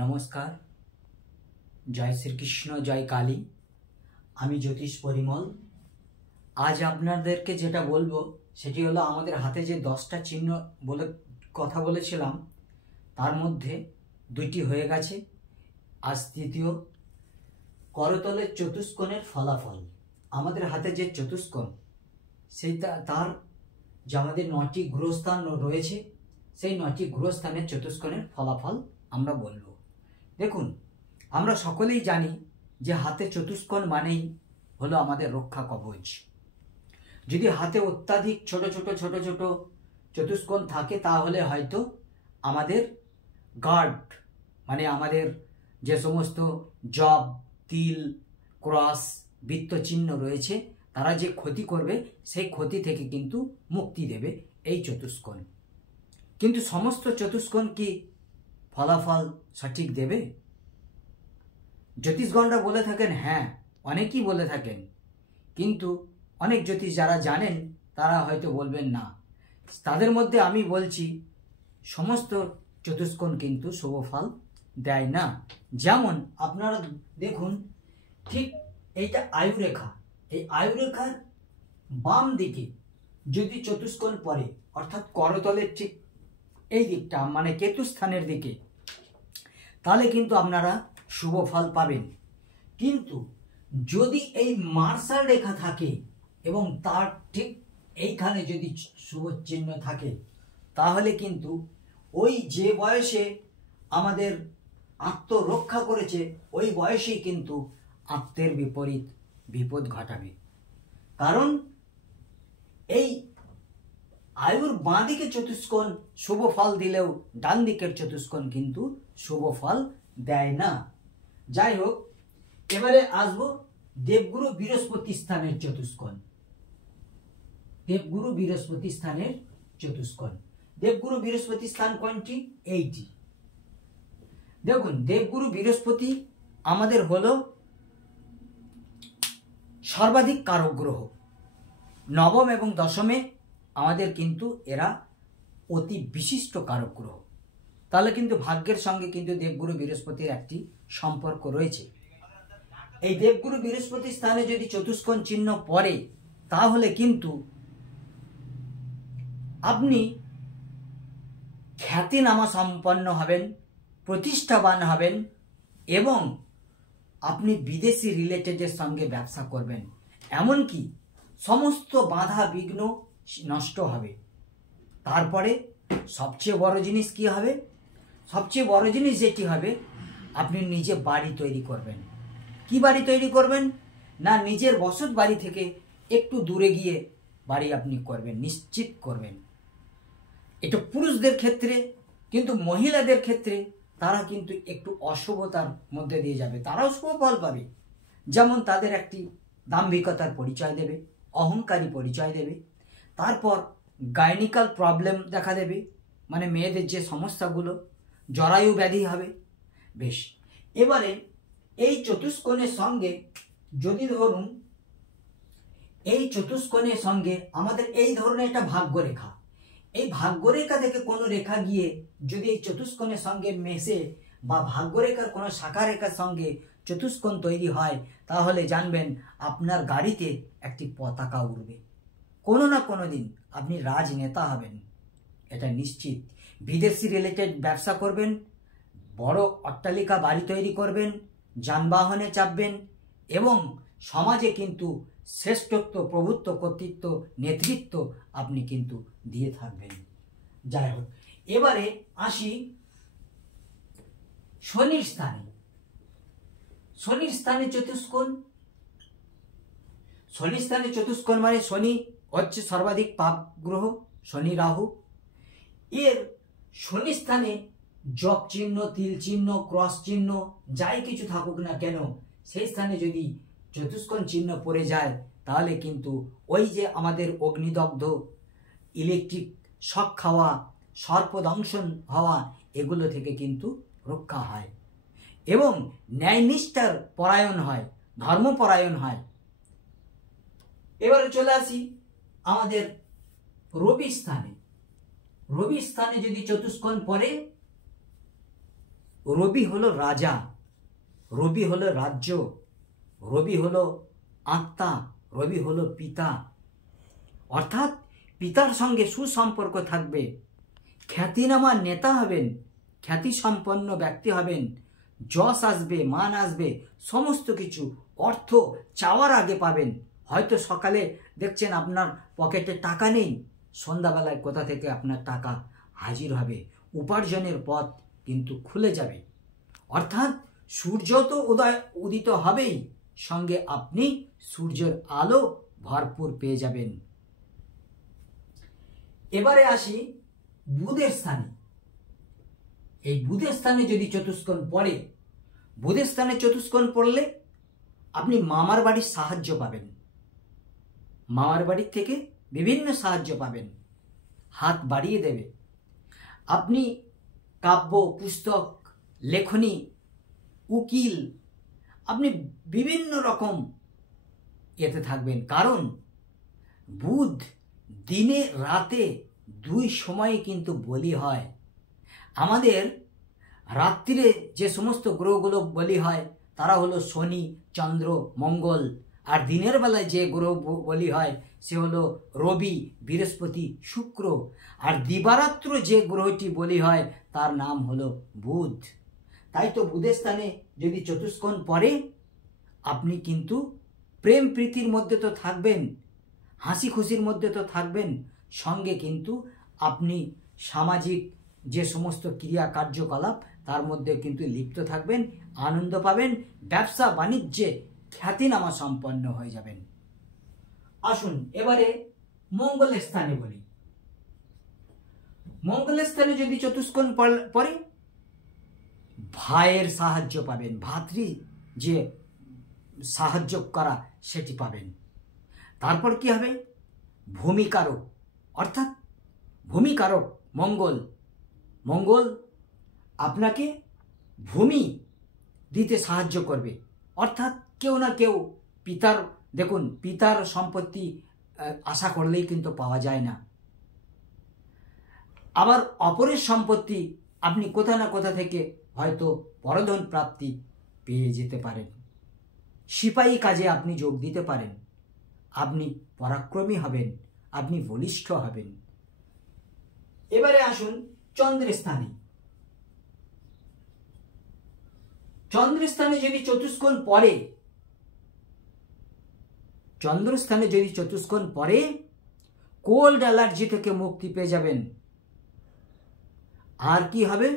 নমস্কার, জয় শ্রীকৃষ্ণ, জয় কালী। আমি জ্যোতিষ পরিমল। আজ আপনাদেরকে যেটা বলবো সেটি হলো আমাদের হাতে যে 10টা চিহ্ন বলে কথা বলেছিলাম, তার মধ্যে 2টি হয়ে গেছে, আজ তৃতীয়। করতলের চতুষ্কোণের ফলাফল। আমাদের হাতে যে চতুষ্কোণ, সেইটা তার যে আমাদের 9টি গ্রহস্থান রয়েছে, সেই 9টি গ্রহস্থানের চতুষ্কোণের ফলাফল আমরা বলবো। দেখুন, আমরা সকলেই জানি যে হাতে চতুষ্কোণ মানেই হলো আমাদের রক্ষা কবচ। যদি হাতে অত্যাধিক ছোট ছোট চতুষ্কোণ থাকে, তাহলে হয়তো আমাদের গার্ড মানে আমাদের যে সমস্ত জব, তিল, ক্রস, বৃত্তচিহ্ন রয়েছে, তারা যে ক্ষতি করবে সেই ক্ষতি থেকে কিন্তু মুক্তি দেবে এই চতুষ্কোণ। কিন্তু সমস্ত চতুষ্কোণ কি ফলাফল সঠিক দেবে? জ্যোতিষগণরা বলে থাকেন হ্যাঁ, অনেকেই বলে থাকেন, কিন্তু অনেক জ্যোতিষ যারা জানেন তারা হয়তো বলবেন না। তাদের মধ্যে আমি বলছি, সমস্ত চতুষ্কোণ কিন্তু শুভ ফল দেয় না। যেমন আপনারা দেখুন, ঠিক এইটা আয়ুরেখা, এই আয়ুরেখার বাম দিকে যদি চতুষ্কোণ পড়ে, অর্থাৎ করতলের ঠিক এই দিকটা মানে কেতুস্থানের দিকে, তাহলে কিন্তু আপনারা শুভ ফল পাবেন। কিন্তু যদি এই মার্শাল রেখা থাকে এবং তার ঠিক এইখানে যদি শুভ চিহ্ন থাকে, তাহলে কিন্তু ওই যে বয়সে আমাদের আত্মরক্ষা করেছে, ওই বয়সেই কিন্তু আত্মের বিপরীত বিপদ ঘটাবে। কারণ এই আয়ুর বাঁ দিকে চতুষ্কোণ শুভ ফল দিলেও ডান দিকের চতুষ্কোণ কিন্তু শুভ ফল দেয় না। যাই হোক, এবারে আসবো দেবগুরু বৃহস্পতি স্থানের চতুষ্কোণ। দেবগুরু বৃহস্পতি স্থানের চতুষ্কোণ। দেবগুরু বৃহস্পতি স্থান কোনটি? এইটি। দেখুন, দেবগুরু বৃহস্পতি আমাদের হলো সর্বাধিক কারক গ্রহ। নবম এবং দশমে আমাদের কিন্তু এরা অতি বিশিষ্ট কারক গ্রহ। তাহলে কিন্তু ভাগ্যের সঙ্গে কিন্তু দেবগুরু বৃহস্পতির একটি সম্পর্ক রয়েছে। এই দেবগুরু বৃহস্পতি স্থানে যদি চতুষ্কোণ চিহ্ন পড়ে, তাহলে কিন্তু আপনি খ্যাতিনামা সম্পন্ন হবেন, প্রতিষ্ঠাবান হবেন এবং আপনি বিদেশি রিলেটেডের সঙ্গে ব্যবসা করবেন। এমনকি সমস্ত বাধা বিঘ্ন নষ্ট হবে। তারপরে সবচেয়ে বড় জিনিস কি হবে? সবচেয়ে বড় জিনিস যেটি হবে, আপনি নিজে বাড়ি তৈরি করবেন। কি বাড়ি তৈরি করবেন? না, নিজের বসত বাড়ি থেকে একটু দূরে গিয়ে বাড়ি আপনি করবেন, নিশ্চিত করবেন। এটা পুরুষদের ক্ষেত্রে, কিন্তু মহিলাদের ক্ষেত্রে তারা কিন্তু একটু অশুভতার মধ্যে দিয়ে যাবে, তারাও শুভ ফল পাবে। যেমন তাদের একটি দাম্ভিকতার পরিচয় দেবে, অহংকারী পরিচয় দেবে, তারপর গাইনিক্যাল প্রবলেম দেখা দেবে, মানে মেয়েদের যে সমস্যাগুলো, জরায়ু ব্যাধি হবে। বেশ, এবারে এই চতুষ্কোণের সঙ্গে যদি ধরুন, এই চতুষ্কোণের সঙ্গে আমাদের এই ধরনের একটা ভাগ্যরেখা, এই ভাগ্যরেখা থেকে কোনো রেখা গিয়ে যদি এই চতুষ্কোণের সঙ্গে মেশে বা ভাগ্যরেখার কোনো শাখা রেখার সঙ্গে চতুষ্কোণ তৈরি হয়, তাহলে জানবেন আপনার গাড়িতে একটি পতাকা উড়বে। কোনো না কোনো দিন আপনি রাজনেতা হবেন, এটা নিশ্চিত। বিদেশি রিলেটেড ব্যবসা করবেন, বড় অট্টালিকা বাড়ি তৈরি করবেন, যানবাহনে চাপবেন এবং সমাজে কিন্তু শ্রেষ্ঠত্ব, প্রভুত্ব, কর্তৃত্ব, নেতৃত্ব আপনি কিন্তু দিয়ে থাকবেন। যাই হোক, এবারে আসি শনির স্থানে। শনির স্থানে চতুষ্কোণ। শনির স্থানে চতুষ্কোণ মানে শনি হচ্ছে সর্বাধিক পাপ গ্রহ, শনি রাহু। এর শনি স্থানে জপ চিহ্ন, তিল চিহ্ন, ক্রস চিহ্ন যাই কিছু থাকুক না কেন, সেই স্থানে যদি চতুষ্কোণ চিহ্ন পড়ে যায়, তাহলে কিন্তু ওই যে আমাদের অগ্নিদগ্ধ, ইলেকট্রিক শক খাওয়া, সর্পদংশন হওয়া, এগুলো থেকে কিন্তু রক্ষা হয় এবং ন্যায়নিষ্ঠার পরায়ণ হয়, ধর্মপরায়ণ হয়। এবারে চলে আসি আমাদের রবি স্থানে। রবি স্থানে যদি চতুষ্কোণ পড়ে, রবি হলো রাজা, রবি হলো রাজ্য, রবি হলো আত্মা, রবি হলো পিতা। অর্থাৎ পিতার সঙ্গে সুসম্পর্ক থাকবে, খ্যাতিনামা নেতা হবেন, খ্যাতি সম্পন্ন ব্যক্তি হবেন, যশ আসবে, মান আসবে, সমস্ত কিছু অর্থ চাওয়ার আগে পাবেন। হয়তো সকালে দেখছেন আপনার পকেটে টাকা নেই, সন্ধ্যাবেলায় কোথা থেকে আপনার টাকা হাজির হবে, উপার্জনের পথ কিন্তু খুলে যাবে। অর্থাৎ সূর্য তো উদিত হবেই, সঙ্গে আপনি সূর্যের আলো ভরপুর পেয়ে যাবেন। এবারে আসি বুধের স্থানে। এই বুধের স্থানে যদি চতুষ্কোণ পড়ে, বুধের স্থানে চতুষ্কোণ পড়লে আপনি মামার বাড়ির সাহায্য পাবেন, মামার বাড়ির থেকে বিভিন্ন সাহায্য পাবেন, হাত বাড়িয়ে দেবে। আপনি কাব্য, পুস্তক, লেখনী, উকিল, আপনি বিভিন্ন রকম এতে থাকবেন। কারণ বুধ দিনে রাতে দুই সময়ে কিন্তু বলি হয়। আমাদের রাত্রিরে যে সমস্ত গ্রহগুলো বলি হয় তারা হলো শনি, চন্দ্র, মঙ্গল। আর দিনের বেলায় যে গ্রহ বলি হয় সে হলো রবি, বৃহস্পতি, শুক্র। আর দিবারাত্র যে গ্রহটি বলি হয় তার নাম হলো বুধ। তাই তো বুধের স্থানে যদি চতুষ্কোণ পড়ে, আপনি কিন্তু প্রেম প্রীতির মধ্যে তো থাকবেন, হাসি খুশির মধ্যে তো থাকবেন, সঙ্গে কিন্তু আপনি সামাজিক যে সমস্ত ক্রিয়া কার্যকলাপ তার মধ্যে কিন্তু লিপ্ত থাকবেন, আনন্দ পাবেন, ব্যবসা বাণিজ্যে খ্যাতিনামা সম্পন্ন হয়ে যাবেন। আসুন এবারে মঙ্গলের স্থানে বলি। মঙ্গলের স্থানে যদি চতুষ্কোণ পড়ে, ভাইয়ের সাহায্য পাবেন, ভাতৃ যে সাহায্য করা সেটি পাবেন। তারপর কি হবে? ভূমিকারক, অর্থাৎ ভূমিকারক মঙ্গল, মঙ্গল আপনাকে ভূমি দিতে সাহায্য করবে। অর্থাৎ কেউ না কেউ পিতার, দেখুন পিতার সম্পত্তি আশা করলেই কিন্তু পাওয়া যায় না। আবার অপরের সম্পত্তি আপনি কোথা না কোথা থেকে হয়তো পরধন প্রাপ্তি পেয়ে যেতে পারেন। সিপাহী কাজে আপনি যোগ দিতে পারেন, আপনি পরাক্রমী হবেন, আপনি বলিষ্ঠ হবেন। এবারে আসুন চন্দ্রের স্থানে। চন্দ্রের স্থানে যদি চতুষ্কোণ পড়ে, চন্দ্রস্থানে যদি চতুষ্কোণ পড়ে, কোল্ড অ্যালার্জি থেকে মুক্তি পেয়ে যাবেন। আর কি হবে?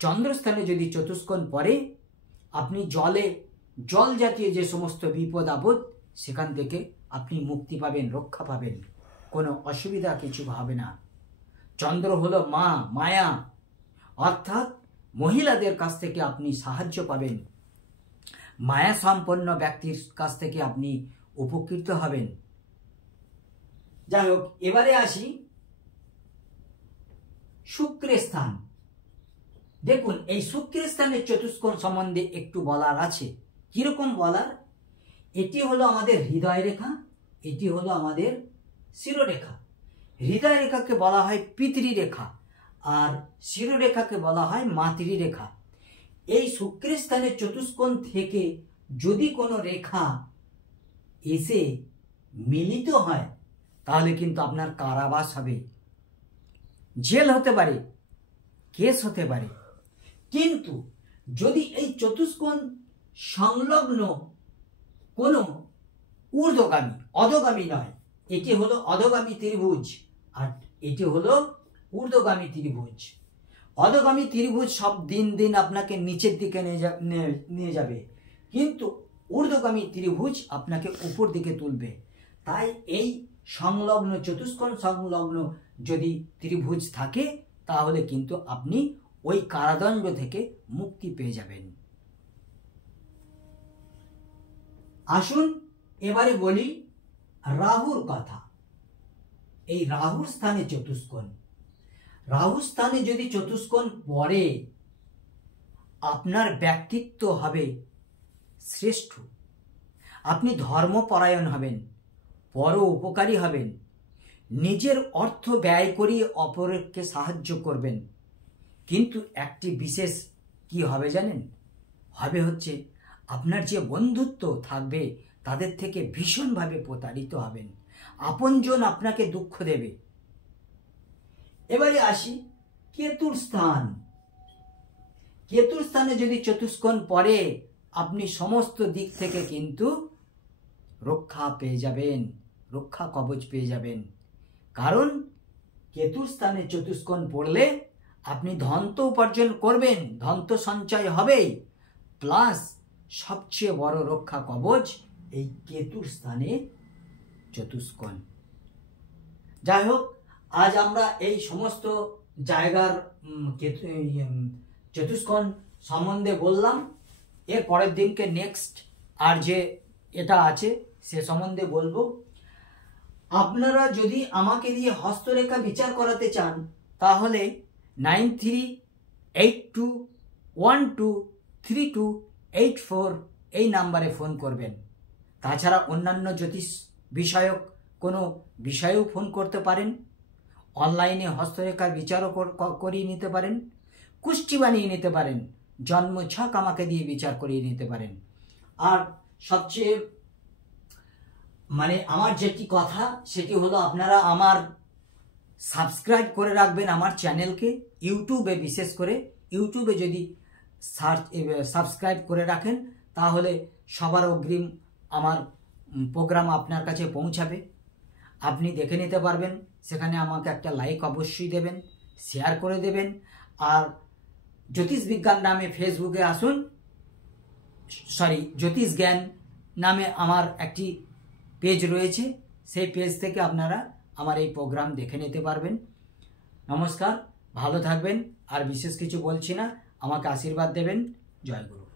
চন্দ্রস্থানে যদি চতুষ্কোণ পড়ে, আপনি জল জাতীয় যে সমস্ত বিপদ আপদ সেখান থেকে আপনি মুক্তি পাবেন, রক্ষা পাবেন, কোনো অসুবিধা কিছু হবে না। চন্দ্র হলো মায়া, অর্থাৎ মহিলাদের কাছ থেকে আপনি সাহায্য পাবেন, মায়া সম্পন্ন ব্যক্তির কাছ থেকে আপনি উপকৃত হবেন। যাই হোক, এবারে আসি শুক্রের স্থান। দেখুন এই শুক্রের স্থানের চতুষ্কোণ সম্বন্ধে একটু বলার আছে। কিরকম বলার? এটি হলো আমাদের হৃদয় রেখা, এটি হলো আমাদের শিরোরেখা। হৃদয় রেখাকে বলা হয় পিতৃরেখা, আর শিরোরেখাকে বলা হয় মাতৃরেখা। এই শুক্রের স্থানের চতুষ্কোণ থেকে যদি কোনো রেখা এসে মিলিত হয় তাহলে কিন্তু আপনার কারাবাস হবে, জেল হতে পারে, কেস হতে পারে। কিন্তু যদি এই চতুষ্কোণ সংলগ্ন কোনো ঊর্ধ্বগামী, অধোগামী নয়, এটি হলো অধোগামী ত্রিভুজ আর এটি হলো ঊর্ধ্বগামী ত্রিভুজ। অধোগামী ত্রিভুজ সব দিন আপনাকে নিচের দিকে নিয়ে যাবে, কিন্তু ঊর্ধ্বগামী ত্রিভুজ আপনাকে উপর দিকে তুলবে। তাই এই সংলগ্ন চতুষ্কোণ সংলগ্ন যদি ত্রিভুজ থাকে তাহলে কিন্তু আপনি ওই কারাদণ্ড থেকে মুক্তি পেয়ে যাবেন। আসুন এবারে বলি রাহুর কথা। এই রাহুর স্থানে চতুষ্কোণ, রাহুর স্থানে যদি চতুষ্কোণ পড়ে, আপনার ব্যক্তিত্ব হবে শ্রেষ্ঠ, আপনি ধর্মপরায়ণ হবেন, পর উপকারী হবেন, নিজের অর্থ ব্যয় করিয়ে অপরকে সাহায্য করবেন। কিন্তু একটি বিশেষ কি হবে জানেন? হবে হচ্ছে আপনার যে বন্ধুত্ব থাকবে তাদের থেকে ভীষণভাবে প্রতারিত হবেন, আপনজন আপনাকে দুঃখ দেবে। এবারে আসি কেতুর স্থান। কেতুর স্থানে যদি চতুষ্কোণ পড়ে আপনি সমস্ত দিক থেকে কিন্তু রক্ষা পেয়ে যাবেন, রক্ষা কবচ পেয়ে যাবেন। কারণ কেতুর স্থানে চতুষ্কোণ পড়লে আপনি ধন তো উপার্জন করবেন, ধন তো সঞ্চয় হবেই, প্লাস সবচেয়ে বড় রক্ষা কবচ এই কেতুর স্থানে চতুষ্কোণ। যাই হোক, আজ আমরা এই সমস্ত জায়গার চতুষ্কোণ সম্বন্ধে বললাম। এর পরের দিনকে নেক্সট আর যে এটা আছে সে সম্বন্ধে বলবো। আপনারা যদি আমাকে দিয়ে হস্তরেখা বিচার করাতে চান তাহলে 9382123284 এই নাম্বারে ফোন করবেন। তাছাড়া অন্যান্য জ্যোতিষ বিষয়ক কোনো বিষয়েও ফোন করতে পারেন। অনলাইনে হস্তরেখার বিচারও করিয়ে নিতে পারেন, কুষ্টি বানিয়ে নিতে পারেন, জন্মছক আমাকে দিয়ে বিচার করিয়ে নিতে পারেন। আর সবচেয়ে আমার যেটি কথা সেটি হলো আপনারা আমার সাবস্ক্রাইব করে রাখবেন আমার চ্যানেলকে। ইউটিউবে বিশেষ করে ইউটিউবে যদি সাবস্ক্রাইব করে রাখেন তাহলে সবার অগ্রিম আমার প্রোগ্রাম আপনার কাছে পৌঁছাবে, আপনি দেখে নিতে পারবেন। সেখানে আমাকে একটা লাইক অবশ্যই দেবেন, শেয়ার করে দেবেন। আর জ্যোতিষ বিজ্ঞান নামে ফেসবুকে আসুন, জ্যোতিষ জ্ঞান নামে আমার একটি পেজ রয়েছে, সেই পেজ থেকে আপনারা আমার এই প্রোগ্রাম দেখে নিতে পারবেন। নমস্কার, ভালো থাকবেন। আর বিশেষ কিছু বলছি না, আমাকে আশীর্বাদ দেবেন। জয় গুরু।